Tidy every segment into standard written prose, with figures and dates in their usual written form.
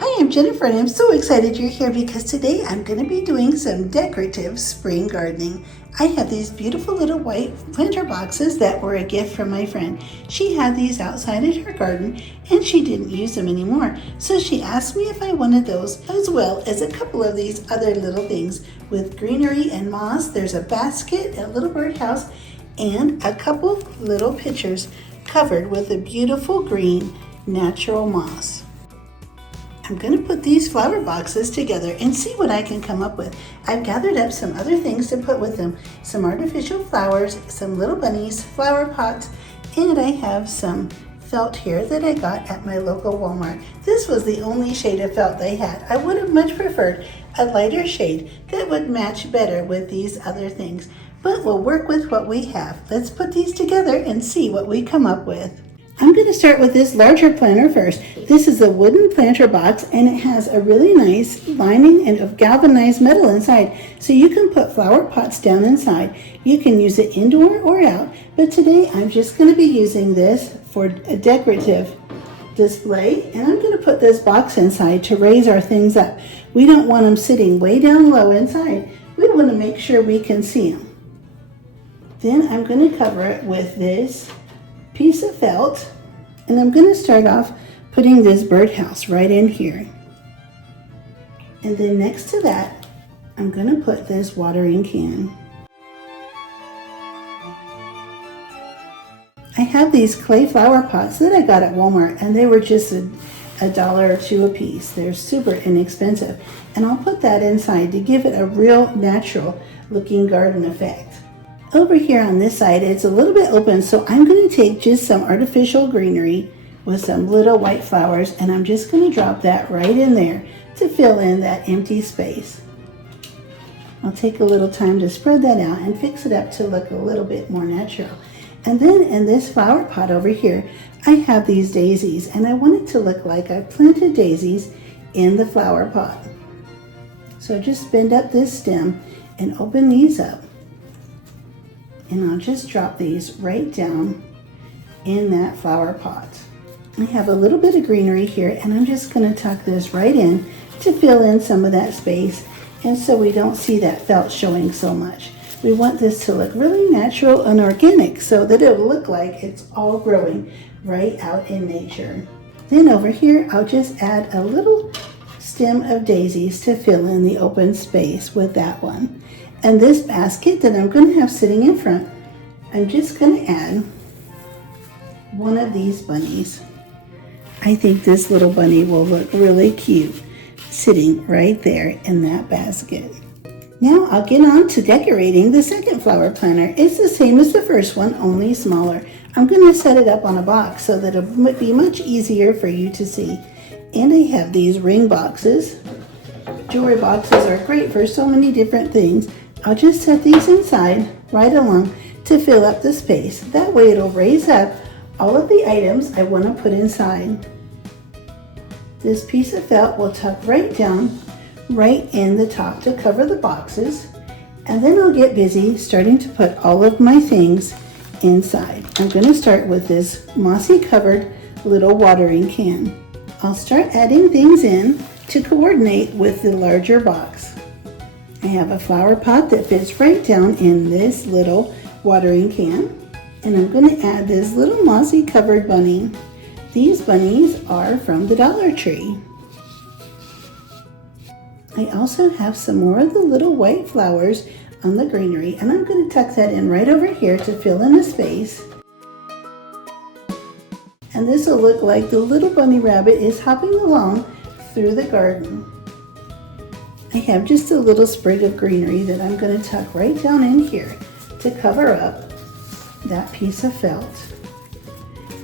Hi, I'm Jennifer and I'm so excited you're here because today I'm going to be doing some decorative spring gardening. I have these beautiful little white planter boxes that were a gift from my friend. She had these outside in her garden and she didn't use them anymore. So she asked me if I wanted those, as well as a couple of these other little things with greenery and moss. There's a basket, a little birdhouse, and a couple little pitchers covered with a beautiful green natural moss. I'm going to put these flower boxes together and see what I can come up with. I've gathered up some other things to put with them. Some artificial flowers, some little bunnies, flower pots, and I have some felt here that I got at my local Walmart. This was the only shade of felt they had. I would have much preferred a lighter shade that would match better with these other things, but we'll work with what we have. Let's put these together and see what we come up with. I'm going to start with this larger planter first. This is a wooden planter box and it has a really nice lining and of galvanized metal inside. So you can put flower pots down inside. You can use it indoor or out, but today I'm just going to be using this for a decorative display, and I'm going to put this box inside to raise our things up. We don't want them sitting way down low inside. We want to make sure we can see them. Then I'm going to cover it with this piece of felt, and I'm going to start off putting this birdhouse right in here. And then next to that, I'm going to put this watering can. I have these clay flower pots that I got at Walmart, and they were just a dollar or two a piece. They're super inexpensive. And I'll put that inside to give it a real natural looking garden effect. Over here on this side, it's a little bit open, so I'm going to take just some artificial greenery with some little white flowers, and I'm just going to drop that right in there to fill in that empty space. I'll take a little time to spread that out and fix it up to look a little bit more natural. And then in this flower pot over here, I have these daisies, and I want it to look like I planted daisies in the flower pot. So just bend up this stem and open these up. And I'll just drop these right down in that flower pot. I have a little bit of greenery here, and I'm just going to tuck this right in to fill in some of that space, and so we don't see that felt showing so much. We want this to look really natural and organic so that it'll look like it's all growing right out in nature. Then over here, I'll just add a little stem of daisies to fill in the open space with that one. And this basket that I'm going to have sitting in front, I'm just going to add one of these bunnies. I think this little bunny will look really cute sitting right there in that basket. Now I'll get on to decorating the second flower planter. It's the same as the first one, only smaller. I'm going to set it up on a box so that it would be much easier for you to see. And I have these ring boxes. Jewelry boxes are great for so many different things. I'll just set these inside right along to fill up the space. That way it'll raise up all of the items I want to put inside. This piece of felt will tuck right down, right in the top to cover the boxes. And then I'll get busy starting to put all of my things inside. I'm going to start with this mossy covered little watering can. I'll start adding things in to coordinate with the larger box. I have a flower pot that fits right down in this little watering can, and I'm going to add this little mossy covered bunny. These bunnies are from the Dollar Tree. I also have some more of the little white flowers on the greenery, and I'm going to tuck that in right over here to fill in the space. And this will look like the little bunny rabbit is hopping along through the garden. I have just a little sprig of greenery that I'm going to tuck right down in here to cover up that piece of felt.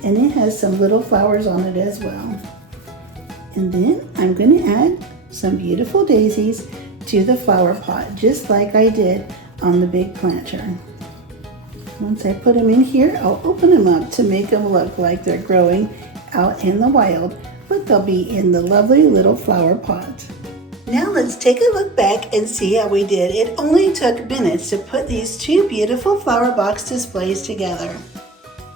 And it has some little flowers on it as well. And then I'm going to add some beautiful daisies to the flower pot, just like I did on the big planter. Once I put them in here, I'll open them up to make them look like they're growing out in the wild, but they'll be in the lovely little flower pot. Now let's take a look back and see how we did. It only took minutes to put these two beautiful flower box displays together.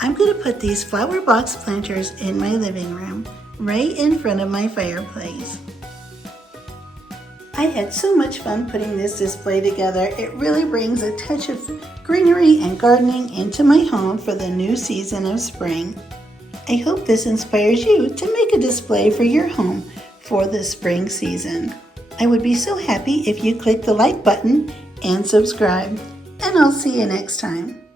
I'm going to put these flower box planters in my living room. right in front of my fireplace. I had so much fun putting this display together. It really brings a touch of greenery and gardening into my home for the new season of spring. I hope this inspires you to make a display for your home for the spring season. I would be so happy if you click the like button and subscribe, and I'll see you next time.